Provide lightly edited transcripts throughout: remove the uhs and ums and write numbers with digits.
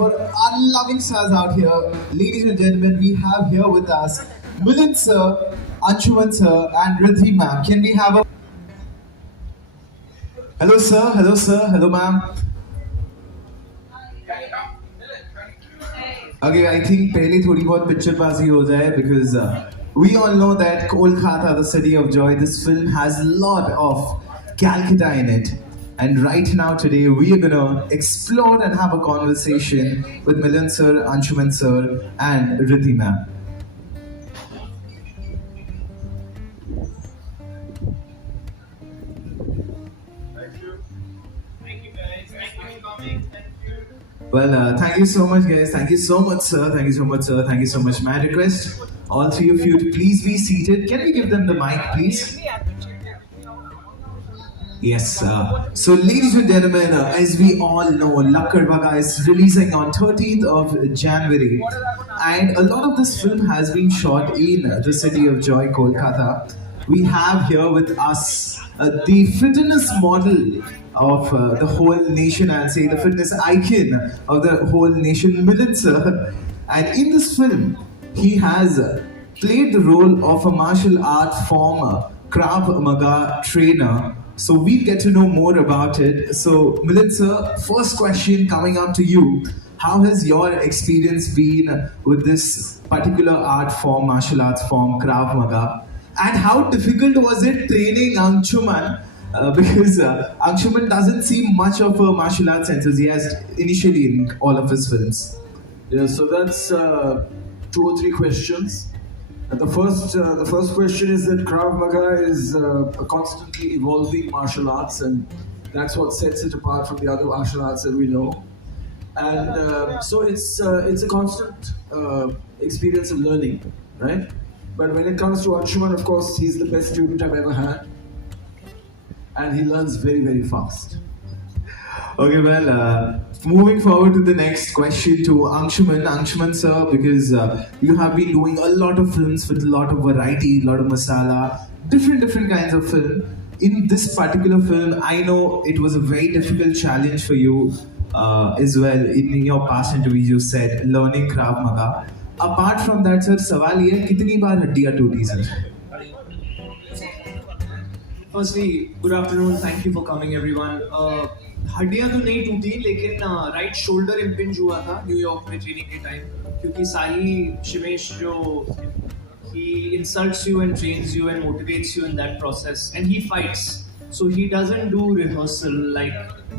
for our loving stars out here. Ladies and gentlemen, we have here with us Milind sir, Anshuman sir, and Ridhi ma'am. Can we have a hello sir, hello ma'am. Okay, I think पहले थोड़ी बहुत pictureबाजी हो जाए because we all know that Kolkata, the city of joy, this film has a lot of Calcutta in it. And right now, today, we are gonna explore and have a conversation with Milind sir, Anshuman sir, and Ridhi ma'am. Well, thank you so much, guys. Thank you so much, sir. Thank you so much, sir. Thank you so much. May I request all three of you to please be seated? Can we give them the mic, please? Yes. So, ladies and gentlemen, as we all know, Lakadbaggha is releasing on 13th of January, and a lot of this film has been shot in the city of joy, Kolkata. We have here with us the fitness model of the whole nation, I'll say the fitness icon of the whole nation, Milind sir. And in this film, he has played the role of a martial art form, Krav Maga trainer. So we get to know more about it. So Milind sir, first question coming up to you. How has your experience been with this particular art form, martial arts form, Krav Maga? And how difficult was it training Anshuman? Because Anshuman doesn't seem much of a martial arts enthusiast initially in all of his films. Yeah, so that's 2 or 3 questions. The first question is that Krav Maga is a constantly evolving martial arts, and that's what sets it apart from the other martial arts that we know. And so it's a constant experience of learning, right? But when it comes to Anshuman, of course, he's the best student I've ever had, and he learns very, very fast. Okay, well, moving forward to the next question to Anshuman sir, because you have been doing a lot of films with a lot of variety, a lot of masala, different kinds of film. In this particular film, I know it was a very difficult challenge for you as well. In your past interviews, you said learning Krav Maga. Apart from that, sir, सवाल ये है कितनी बार हड्डियाँ टूटी sir? Firstly, good afternoon. Thank you for coming, everyone. हड्डियाँ तो नहीं टूटी, लेकिन राइट शोल्डर इम्पिंज हुआ था न्यूयॉर्क में ट्रेनिंग के टाइम, क्योंकि साही शिमेश जो he insults you and trains you and motivates you in that process, and he fights. So he doesn't do rehearsal like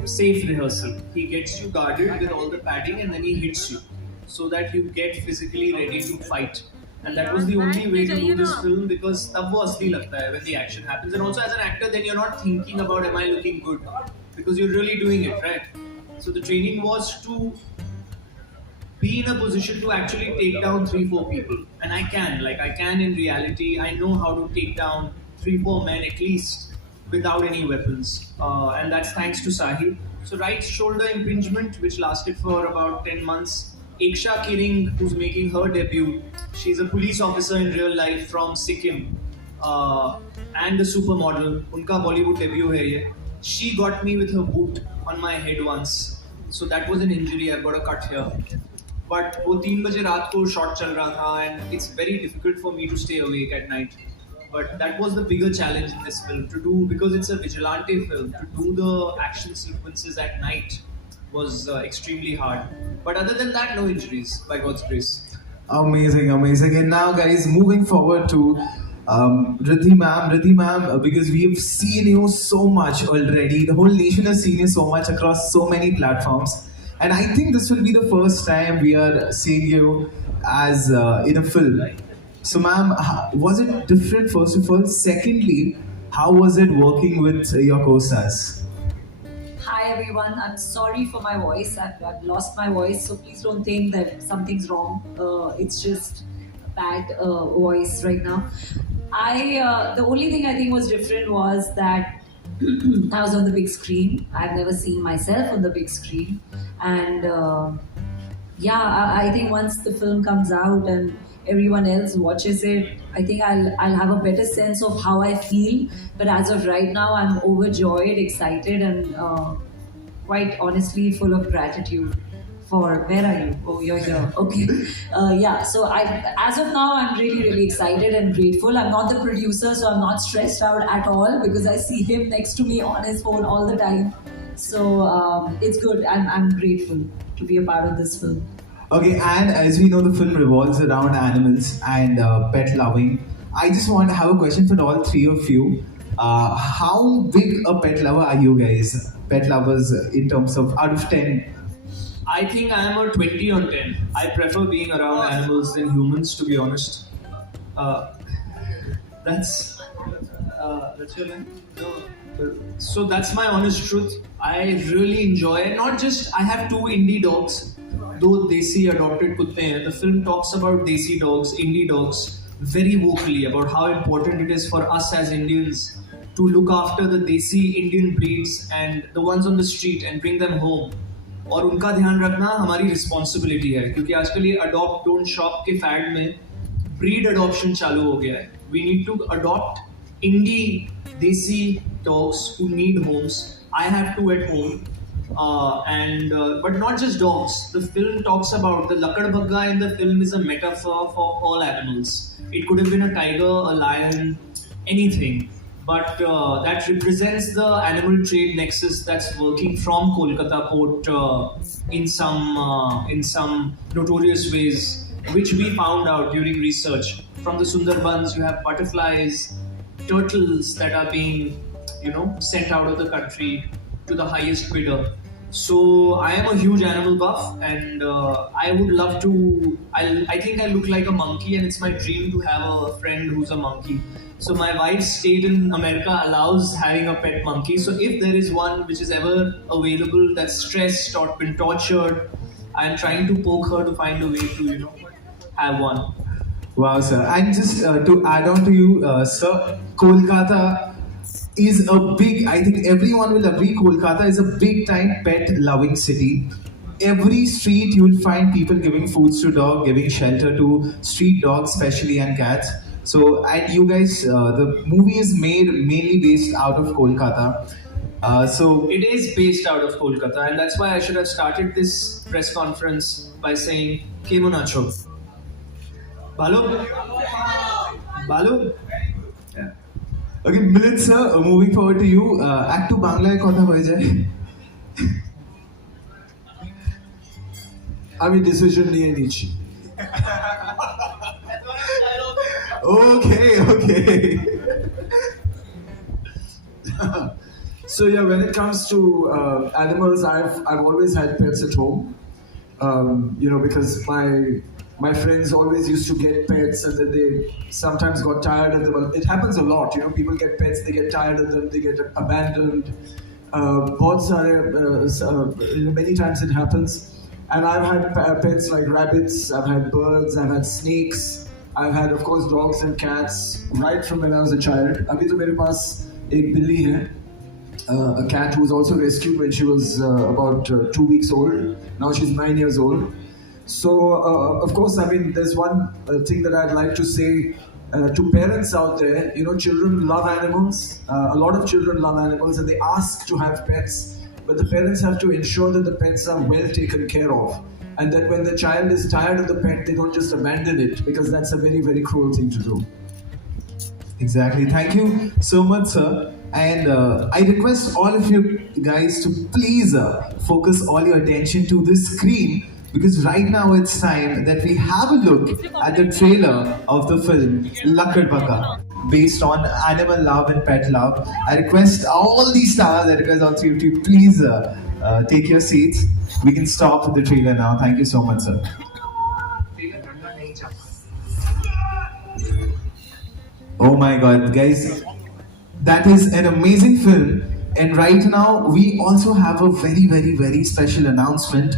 safe rehearsal. He gets you guarded with all the padding, and then he hits you so that you get physically ready to fight. And that was the only way to do this film, because तब वो असली लगता है when the action happens. And also as an actor, then you're not thinking about am I looking good, because you're really doing it, right? So the training was to be in a position to actually take down 3-4 people, and I can in reality. I know how to take down 3-4 men at least without any weapons, and that's thanks to Sahil. So right shoulder impingement, which lasted for about 10 months. Eksha Kiring, who's making her debut, she's a police officer in real life from Sikkim, and a supermodel. Unka Bollywood debut hai ye. She got me with her boot on my head once, so that was an injury. I've got a cut here. But वो 3 बजे रात को shot चल रहा था, and it's very difficult for me to stay awake at night. But that was the bigger challenge in this film to do, because it's a vigilante film. To do the action sequences at night was extremely hard. But other than that, no injuries, by God's grace. Amazing. And now, guys, moving forward to Ridhi ma'am, because we've seen you so much already. The whole nation has seen you so much across so many platforms. And I think this will be the first time we are seeing you as in a film. So, ma'am, was it different, first of all? Secondly, how was it working with your co-stars? Hi everyone, I'm sorry for my voice. I've lost my voice, so please don't think that something's wrong. It's just a bad voice right now. The only thing I think was different was that I was on the big screen. I've never seen myself on the big screen, and I think once the film comes out and everyone else watches it, I think I'll have a better sense of how I feel. But as of right now, I'm overjoyed, excited, and quite honestly full of gratitude for where are you? Oh, you're here. Okay. Yeah. So as of now, I'm really, really excited and grateful. I'm not the producer, so I'm not stressed out at all because I see him next to me on his phone all the time. So it's good. I'm grateful to be a part of this film. Okay, and as we know, the film revolves around animals and pet loving. I just want to have a question for all three of you. How big a pet lover are you guys? Pet lovers in terms of out of 10? I think I am a 20 on 10. I prefer being around animals than humans, to be honest. Uh, that's that's your line. No. So that's my honest truth. I really enjoy it. Not just I have two indie dogs, though desi adopted kutte hain. The film talks about desi dogs, indie dogs, very vocally about how important it is for us as Indians to look after the desi Indian breeds and the ones on the street and bring them home. और उनका ध्यान रखना हमारी responsibility है क्योंकि आजकल ये adopt don't shop के फैड में ब्रीड अडॉप्शन चालू हो गया है we need to adopt indie desi dogs who need homes I have two at home and but not just dogs. The film talks about the Lakadbaggha in the film is a metaphor for all animals. It could have been a tiger, a lion, anything. But that represents the animal trade nexus that's working from Kolkata port in some notorious ways, which we found out during research. From the Sundarbans, you have butterflies, turtles that are being, sent out of the country to the highest bidder. So I am a huge animal buff, and I would love to. I think I look like a monkey, and it's my dream to have a friend who's a monkey. So my wife's state in America allows having a pet monkey. So if there is one which is ever available that's stressed or been tortured, I'm trying to poke her to find a way to have one. Wow, sir. And just to add on to you, sir, Kolkata is a big, I think everyone will agree, Kolkata is a big time pet loving city. Every street you will find people giving foods to dog, giving shelter to street dogs especially and cats. So, and you guys, the movie is made mainly based out of Kolkata. So It is based out of Kolkata, and that's why I should have started this press conference by saying, Kemo Nacho. Balu? Balu? Yeah. okay, Milind sir, moving forward to you. Act 2 Bangla kotha hoye jay. আমি decision নিয়ে নিচ্ছি Okay. So yeah, when it comes to animals, I've always had pets at home. Because my friends always used to get pets, and then they sometimes got tired of them. It happens a lot, People get pets, they get tired of them, they get abandoned. Many times it happens. And I've had pets like rabbits, I've had birds, I've had snakes, I've had, of course, dogs and cats right from when I was a child. Abhi to mere paas ek billi hai, a cat who was also rescued when she was about 2 weeks old. Now she's 9 years old. So, of course, there's one thing that I'd like to say to parents out there. Children love animals. A lot of children love animals, and they ask to have pets. But the parents have to ensure that the pets are well taken care of. And that when the child is tired of the pet, they don't just abandon it, because that's a very, very cruel thing to do. Exactly. Thank you so much, sir. And I request all of you guys to please focus all your attention to this screen, because right now it's time that we have a look at the trailer of the film Lakadbaggha, based on animal love and pet love. I request all these stars, I request all three of you, please take your seats. We can stop the trailer now. Thank you so much, sir. Oh my god, guys, that is an amazing film. And right now, we also have a very, very, very special announcement.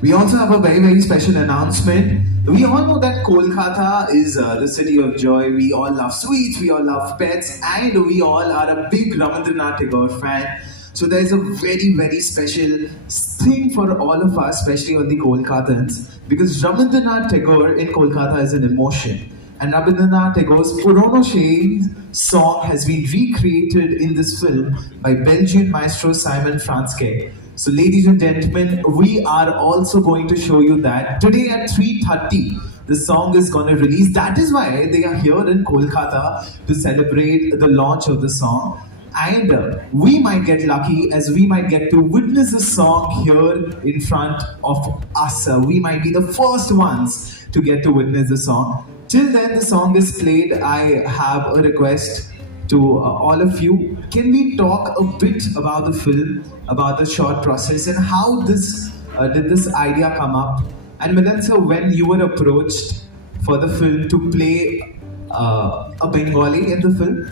We also have a very, very special announcement. We all know that Kolkata is the city of joy. We all love sweets, we all love pets, and we all are a big Rabindranath Tagore fan. So there's a very, very special thing for all of us, especially on the Kolkatans, because Rabindranath Tagore in Kolkata is an emotion. And Rabindranath Tagore's Purono Shei song has been recreated in this film by Belgian maestro Simon Franske. So, ladies and gentlemen, we are also going to show you that today at 3:30, the song is going to release. That is why they are here in Kolkata to celebrate the launch of the song. And we might get lucky as we might get to witness the song here in front of us. We might be the first ones to get to witness the song. Till then, the song is played. I have a request to all of you. Can we talk a bit about the film, about the short process, and how this did this idea come up? And Milan sir, when you were approached for the film to play a Bengali in the film,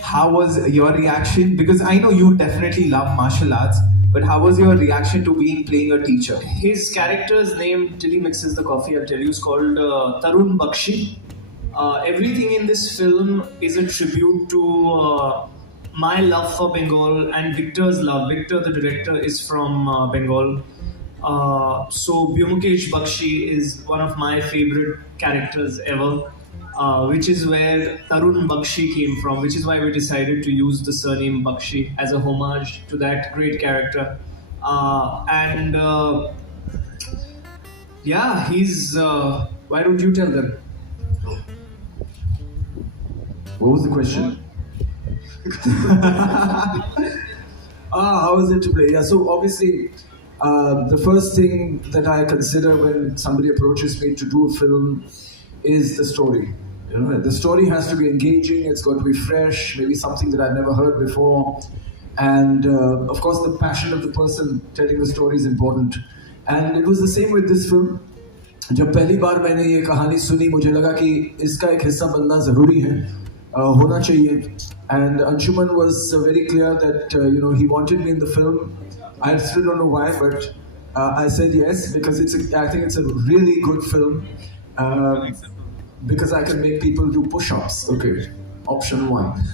how was your reaction? Because I know you definitely love martial arts, but how was your reaction to being playing a teacher? His character's name, till he mixes the coffee, I'll tell you, is called Tarun Bakshi. Everything in this film is a tribute to my love for Bengal and Victor's love. Victor, the director, is from Bengal. So Byumukesh Bakshi is one of my favorite characters ever, which is where Tarun Bakshi came from, which is why we decided to use the surname Bakshi as a homage to that great character. And yeah, he's. Why don't you tell them? What was the question? How is it to play? Yeah, so obviously, the first thing that I consider when somebody approaches me to do a film is the story. You know, the story has to be engaging. It's got to be fresh, maybe something that I've never heard before, and of course, the passion of the person telling the story is important. And it was the same with this film. जब पहली बार मैंने ये कहानी सुनी मुझे लगा कि इसका एक हिस्सा बनना ज़रूरी है होना चाहिए and Anshuman was very clear that he wanted me in the film. I still don't know why, but I said yes because I think it's a really good film because I can make people do push-ups. Okay, option one.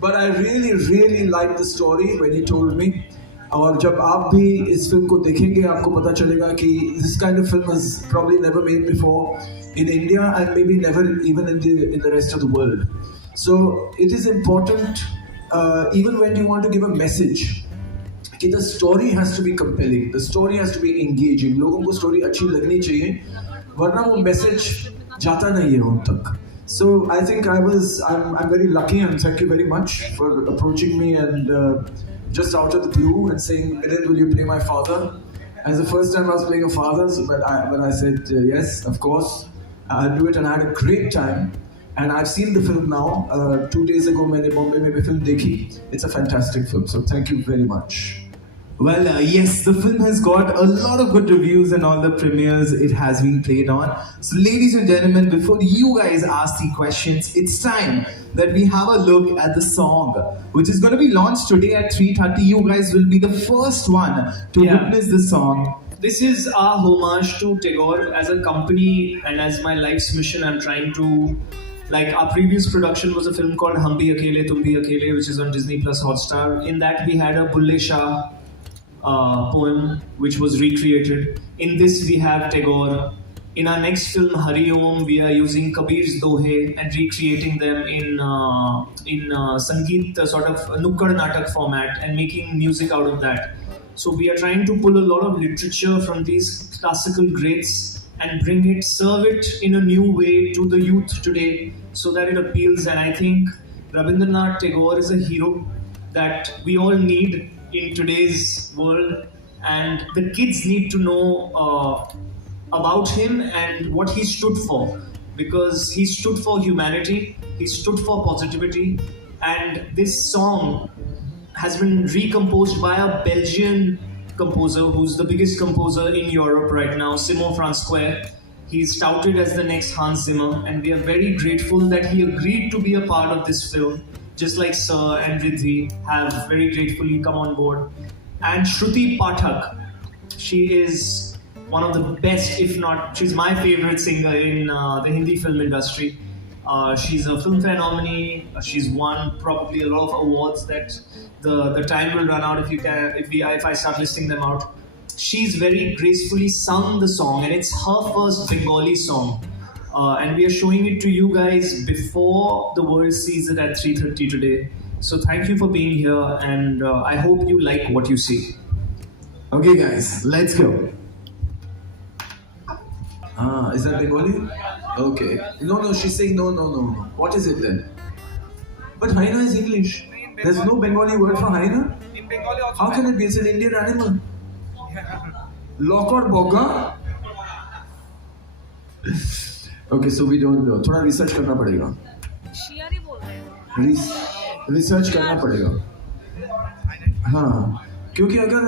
But I really liked the story when he told me. और जब आप भी इस film को देखेंगे आपको पता चलेगा कि this kind of film has probably never made before in India and maybe never even in the rest of the world. So it is important even when you want to give a message कि the story has to be compelling, the story has to be engaging. लोगों को story अच्छी लगनी चाहिए वरना वो message जाता नहीं है उन तक. So I think I'm very lucky and thank you very much for approaching me and just out of the blue and saying, will you play my father? As the first time I was playing a father, so but I said yes, of course. I'll do it and I had a great time. And I've seen the film now. 2 days ago, मैंने Bombay में film देखी. It's a fantastic film, so thank you very much. Well, yes, the film has got a lot of good reviews and all the premieres it has been played on. So, ladies and gentlemen, before you guys ask the questions, it's time that we have a look at the song, which is going to be launched today at 3:30. You guys will be the first one to witness the song. This is our homage to Tagore. As a company and as my life's mission, I'm trying to... Like our previous production was a film called Hum Bhi Akele, Tum Bhi Akele, which is on Disney Plus Hotstar. In that we had a Bulle Shah poem which was recreated. In this we have Tagore. In our next film Hari Om, we are using Kabir's Dohe and recreating them in Sangeet sort of Nukkad Natak format and making music out of that. So we are trying to pull a lot of literature from these classical greats and bring it, serve it in a new way to the youth today so that it appeals. And I think Rabindranath Tagore is a hero that we all need in today's world, and the kids need to know about him and what he stood for, because he stood for humanity, he stood for positivity, and this song has been recomposed by a Belgian composer who's the biggest composer in Europe right now, Simon Francois. He's touted as the next Hans Zimmer, and we are very grateful that he agreed to be a part of this film, just like Sir and Ridhi have very gratefully come on board. And Shruti Pathak, she is one of the best, if not, she's my favorite singer in the Hindi film industry. She's a Filmfare nominee. She's won probably a lot of awards that the time will run out if I start listing them out. She's very gracefully sung the song, and it's her first Bengali song. And we are showing it to you guys before the world sees it at 3:30 today. So thank you for being here, and I hope you like what you see. Okay, guys, let's go. Ah, is that Bengali? Okay. No, she's saying no. What is it then? But hyena is English. There's no Bengali word for hyena? In Bengali also. How can it be? It's an Indian animal. Lakadbaggha? Okay, so we don't know. थोड़ा research करना पड़ेगा. शियारी बोल रहे हैं. Research करना पड़ेगा. हाँ, क्योंकि अगर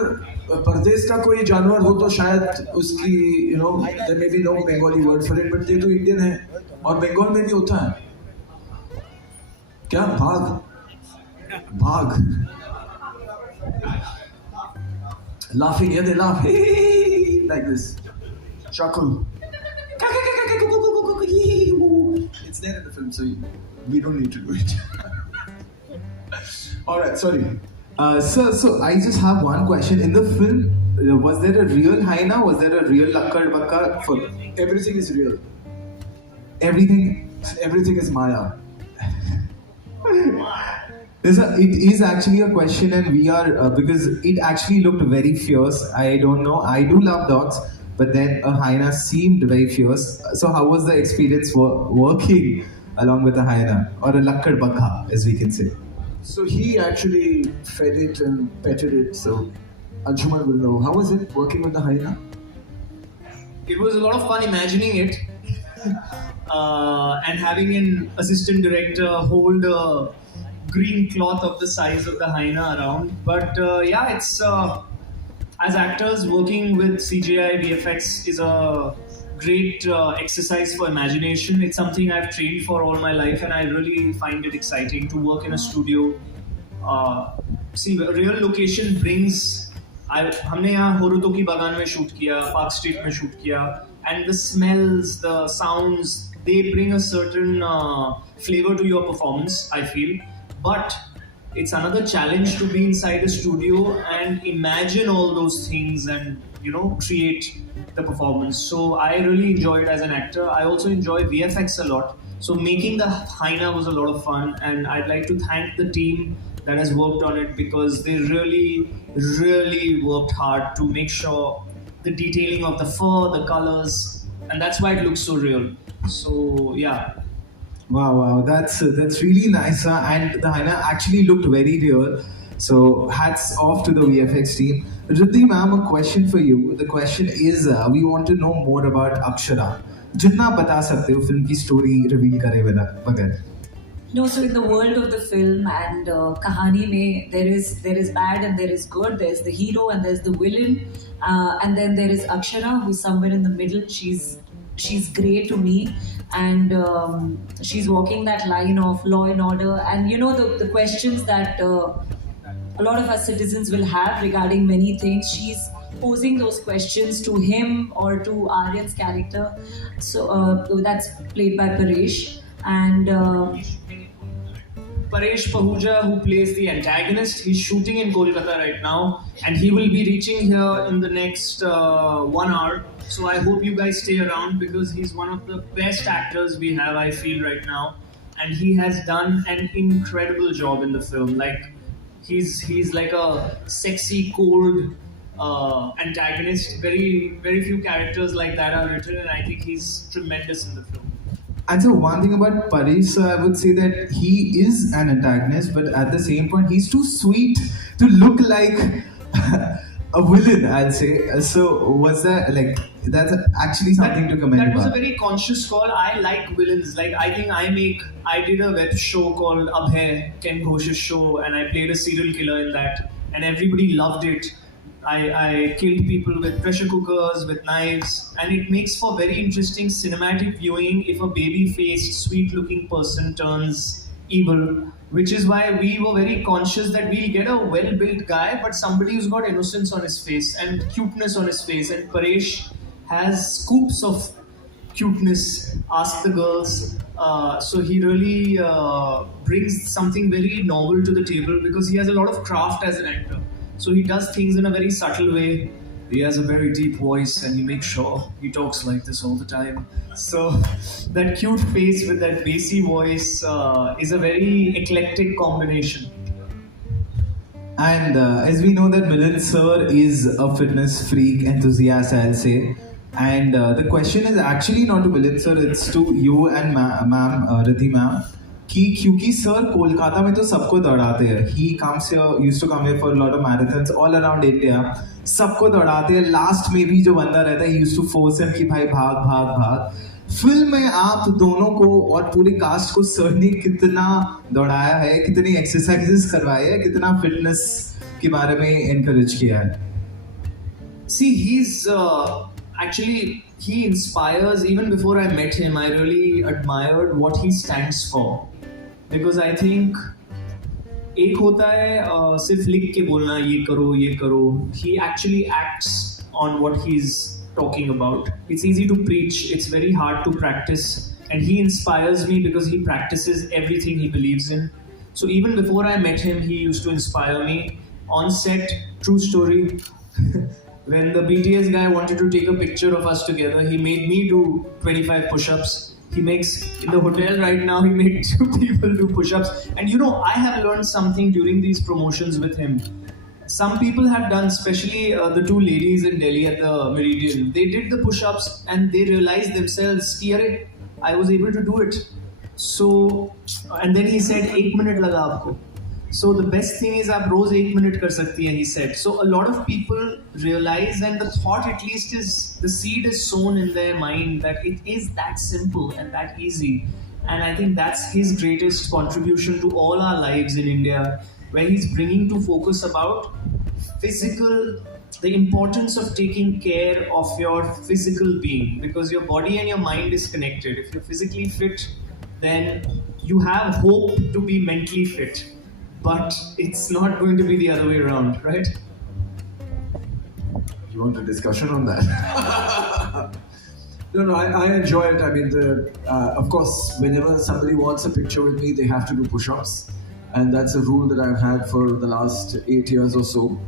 परदेश का कोई जानवर हो तो शायद उसकी there may be no Bengali word for it, but ये तो Indian है और बंगाल में भी होता है. क्या भाग laughing, yeah, they laugh like this, chuckle. It's there in the film, so we don't need to do it. All right, sorry. So I just have one question. In the film, was there a real hyena? Was there a real Lakadbaggha? For Everything is real. everything? Everything is Maya. It is actually a question, and we are because it actually looked very fierce. I don't know. I do love dogs, but then a hyena seemed very fierce. So how was the experience working along with a hyena or a Lakadbaggha, as we can say? So he actually fed it and petted it. So Anshuman will know. How was it working with the hyena? It was a lot of fun imagining it, and having an assistant director hold a green cloth of the size of the hyena around. But yeah, it's as actors working with CGI VFX is a great exercise for imagination. It's something I've trained for all my life, and I really find it exciting to work in a studio. See, a real location brings. हमने यहाँ होरुतो की बागान में shoot किया, park street में shoot किया, and the smells, the sounds, they bring a certain flavor to your performance, I feel. But it's another challenge to be inside a studio and imagine all those things and create the performance. So I really enjoyed as an actor. I also enjoy VFX a lot. So making the hyena was a lot of fun, and I'd like to thank the team that has worked on it because they really worked hard to make sure the detailing of the fur, the colors, and that's why it looks so real. So yeah. Wow, that's really nice, and the hyena actually looked very real. So hats off to the VFX team. Ridhi ma'am, a question for you. The question is, we want to know more about Akshara. जितना बता सकते हो film की story reveal करे बगैर. No, so in the world of the film and kahani mein, there is bad and there is good. There's the hero and there's the villain, and then there is Akshara, who's somewhere in the middle. She's great to me, and she's walking that line of law and order. And the questions that a lot of us citizens will have regarding many things. She's posing those questions to him or to Aryan's character. So that's played by Paresh. And Paresh Pahuja, who plays the antagonist, he's shooting in Kolkata right now, and he will be reaching here in the next 1 hour. So I hope you guys stay around because he's one of the best actors we have, I feel, right now, and he has done an incredible job in the film. Like he's like a sexy, cold antagonist. Very few characters like that are written, and I think he's tremendous in the film. And so one thing about Paresh, I would say that he is an antagonist, but at the same point, he's too sweet to look like a villain, I'll say. So was that that's actually something to commend That was a about. very conscious call. I like villains. Like I think I did a web show called Abhay, Ken Ghosh's show, and I played a serial killer in that, and everybody loved it. I killed people with pressure cookers, with knives, and it makes for very interesting cinematic viewing if a baby-faced, sweet-looking person turns evil, which is why we were very conscious that we'll get a well-built guy, but somebody who's got innocence on his face and cuteness on his face, and Paresh has scoops of cuteness, ask the girls. So he really brings something very novel to the table because he has a lot of craft as an actor. So he does things in a very subtle way. He has a very deep voice and he makes sure he talks like this all the time. So that cute face with that bassy voice is a very eclectic combination. And as we know that Milind sir is a fitness freak enthusiast, I'll say. And the question is actually not to Milind sir, it's to you and ma'am, Ridhi ma'am. कि क्योंकि sir Kolkata में तो सबको दौड़ाते हैं. He comes here, used to come here for a lot of marathons all around India. सबको दौड़ाते हैं. लास्ट में भी जो बंदा रहता है, he used to force him कि भाई भाग भाग भाग. फिल्म में आप दोनों को और पूरे कास्ट को सर ने कितना दौड़ाया है, कितनी एक्सरसाइजेस करवाए हैं, कितना फिटनेस के बारे में एनकरेज किया है. See, actually, he inspires. Even before I met him, I really admired what he stands for. Because I think एक होता है सिर्फ लिख के बोलना ये करो. He actually acts on what he's talking about. It's easy to preach, it's very hard to practice, and he inspires me because he practices everything he believes in. So even before I met him, he used to inspire me. On set, true story, when the BTS guy wanted to take a picture of us together, he made me do 25 push-ups. He makes, in the hotel right now, he made 2 people do push-ups. And you know, I have learned something during these promotions with him. Some people have done, especially the 2 ladies in Delhi at the Meridian, they did the push-ups and they realized themselves, "Arey, I was able to do it." So, and then he said, 8 minute laga aapko. So the best thing is आप रोज 1 minute कर सकती हैं, he said. So a lot of people realize, and the thought at least is, the seed is sown in their mind that it is that simple and that easy. And I think that's his greatest contribution to all our lives in India, where he's bringing to focus about the importance of taking care of your physical being, because your body and your mind is connected. If you're physically fit, then you have hope to be mentally fit. But it's not going to be the other way around, right? You want a discussion on that? No, I enjoy it. I mean, of course, whenever somebody wants a picture with me, they have to do push-ups. And that's a rule that I've had for the last 8 years or so.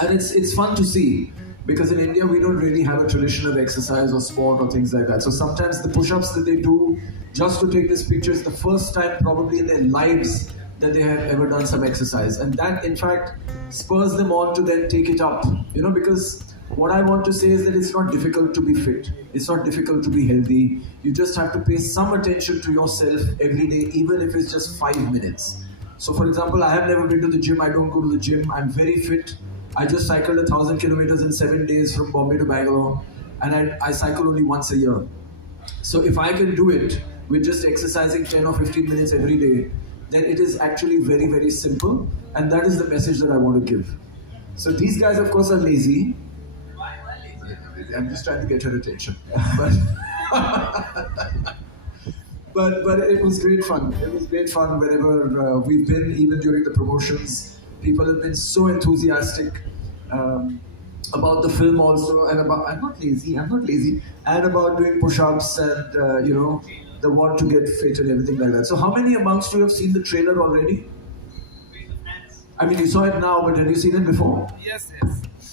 And it's fun to see, because in India, we don't really have a tradition of exercise or sport or things like that. So sometimes the push-ups that they do just to take this picture is the first time probably in their lives that they have ever done some exercise, and that in fact spurs them on to then take it up, because what I want to say is that it's not difficult to be fit, it's not difficult to be healthy. You just have to pay some attention to yourself every day, even if it's just 5 minutes. So for example, I have never been to the gym, I don't go to the gym, I'm very fit. I just cycled 1,000 kilometers in 7 days from Bombay to Bangalore, and I cycle only once a year. So if I can do it with just exercising 10 or 15 minutes every day, then it is actually very, very simple, and that is the message that I want to give. So these guys, of course, are lazy. I'm just trying to get her attention. But it was great fun. It was great fun wherever we've been, even during the promotions. People have been so enthusiastic about the film also, and about I'm not lazy, and about doing push-ups and the want to get fit and everything like that. So how many amongst you have seen the trailer already? I mean, you saw it now, but have you seen it before? Yes.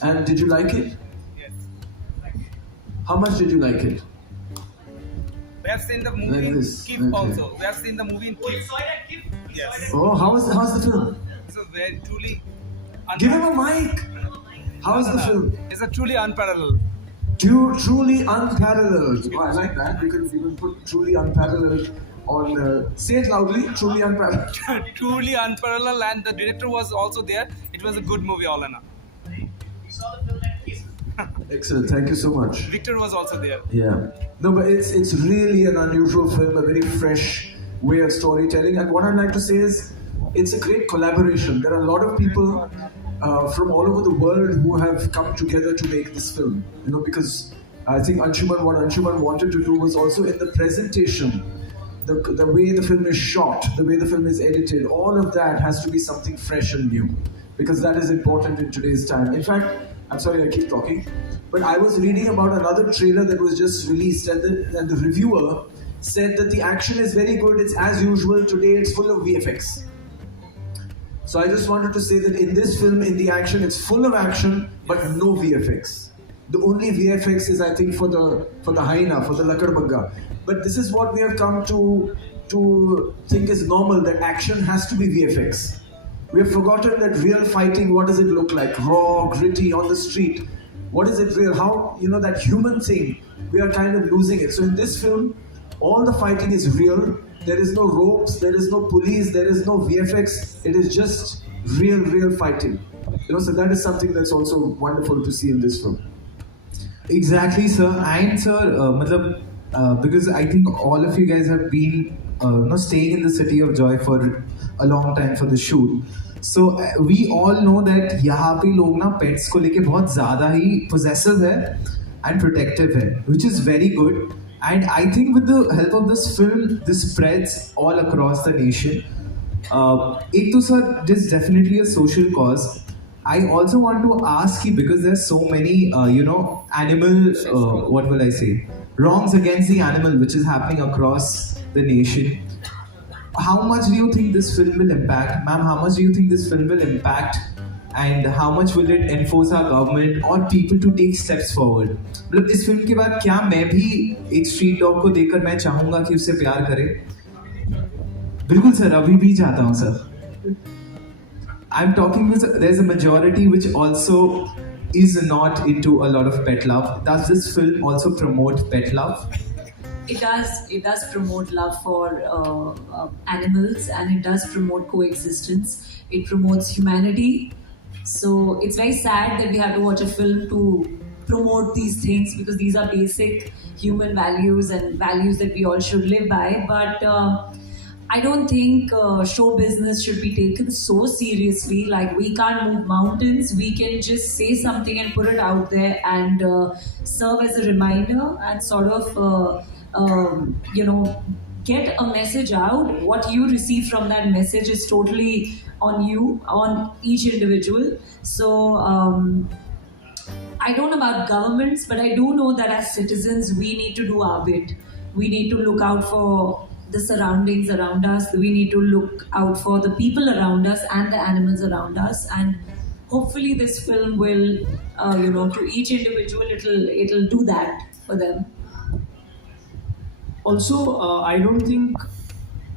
And did you like it? Yes. How much did you like it? We have seen the movie Like this, Kip okay. also. We have seen the movie in Kip. Yes. Oh, how's the film? It's a very truly Give him a mic. How's the film? It's a truly unparalleled. Truly unparalleled. Oh, I like that. You can put truly unparalleled on. Say it loudly. Truly unparalleled. Truly unparalleled, and the director was also there. It was a good movie, all in all. Excellent. Thank you so much. Victor was also there. Yeah. No, but it's really an unusual film, a very fresh way of storytelling. And what I'd like to say is, it's a great collaboration. There are a lot of people from all over the world who have come together to make this film. Because I think what Anshuman wanted to do was also in the presentation, the way the film is shot, the way the film is edited, all of that has to be something fresh and new, because that is important in today's time. In fact, I'm sorry I keep talking, but I was reading about another trailer that was just released, and the reviewer said that the action is very good, it's as usual, today it's full of VFX. So I just wanted to say that in this film, in the action, it's full of action, but no VFX. The only VFX is, I think, for the hyena, for the Lakadbaggha. But this is what we have come to think is normal, that action has to be VFX. We have forgotten that real fighting, what does it look like? Raw, gritty, on the street. What is it real? How, that human thing, we are kind of losing it. So in this film, all the fighting is real. There is no ropes, there is no police, there is no VFX. It is just real fighting. So that is something that's also wonderful to see in this film. Exactly, sir. And sir, because I think all of you guys have been staying in the City of Joy for a long time for the shoot. So we all know that यहाँ पे लोग ना pets को लेके बहुत ज़्यादा ही possessive है and protective है, which is very good. And I think with the help of this film, this spreads all across the nation. एक तो sir, this is definitely a social cause. I also want to ask you, because there's so many, animal, what will I say, wrongs against the animal which is happening across the nation. How much do you think this film will impact? Ma'am, how much do you think this film will impact? And how much will it enforce our government or people to take steps forward? मतलब इस film के बाद क्या मैं भी एक street dog को देखकर मैं चाहूँगा कि उससे प्यार करे? बिल्कुल सर, अभी भी चाहता हूँ sir. I'm talking with, there's a majority which also is not into a lot of pet love. Does this film also promote pet love? It does. It does promote love for animals, and it does promote coexistence. It promotes humanity. So it's very sad that we have to watch a film to promote these things, because these are basic human values and values that we all should live by. But I don't think show business should be taken so seriously. Like, we can't move mountains. We can just say something and put it out there and serve as a reminder and sort of, get a message out. What you receive from that message is totally on you, on each individual. So I don't know about governments, but I do know that as citizens, we need to do our bit. We need to look out for the surroundings around us. We need to look out for the people around us and the animals around us. And hopefully this film will, to each individual, it'll do that for them. Also, I don't think,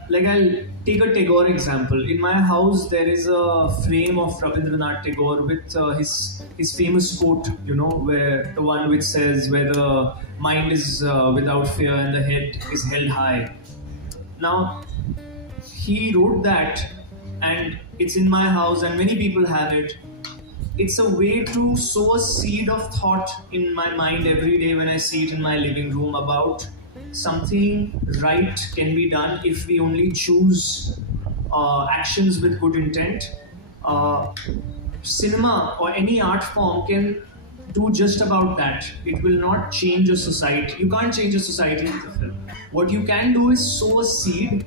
like, I'll take a Tagore example. In my house, there is a frame of Rabindranath Tagore with his famous quote, where the one which says, where the mind is without fear and the head is held high. Now, he wrote that, and it's in my house, and many people have it. It's a way to sow a seed of thought in my mind every day when I see it in my living room about something right can be done if we only choose actions with good intent. Cinema or any art form can do just about that. It will not change a society. You can't change a society with a film. What you can do is sow a seed,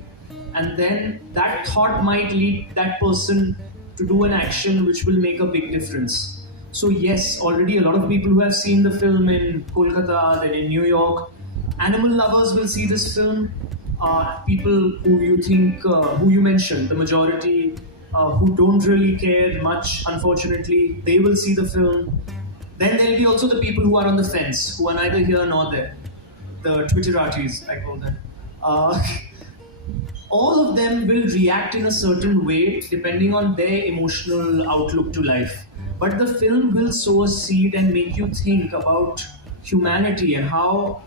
and then that thought might lead that person to do an action which will make a big difference. So yes, already a lot of people who have seen the film in Kolkata, then in New York, animal lovers will see this film. People who you mentioned, the majority who don't really care much, unfortunately, they will see the film. Then there'll be also the people who are on the fence, who are neither here nor there. The Twitteratis, I call them. All of them will react in a certain way depending on their emotional outlook to life. But the film will sow a seed and make you think about humanity and how,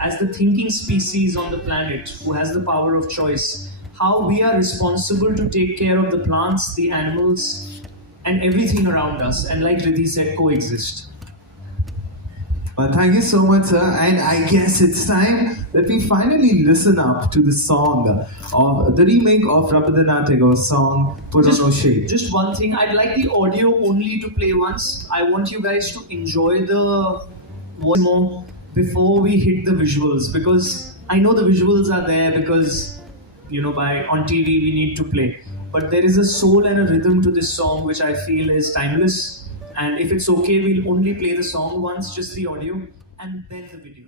as the thinking species on the planet who has the power of choice, how we are responsible to take care of the plants, the animals, and everything around us, and like Ridhi said, coexist. Well, thank you so much, sir. And I guess it's time that we finally listen up to the song of the remake of Rabindranath Tagore's song Purano Shade. Just one thing, I'd like the audio only to play once. I want you guys to enjoy the voice more before we hit the visuals, because I know the visuals are there because on TV we need to play, but there is a soul and a rhythm to this song which I feel is timeless. And if it's okay, we'll only play the song once, just the audio, and then the video.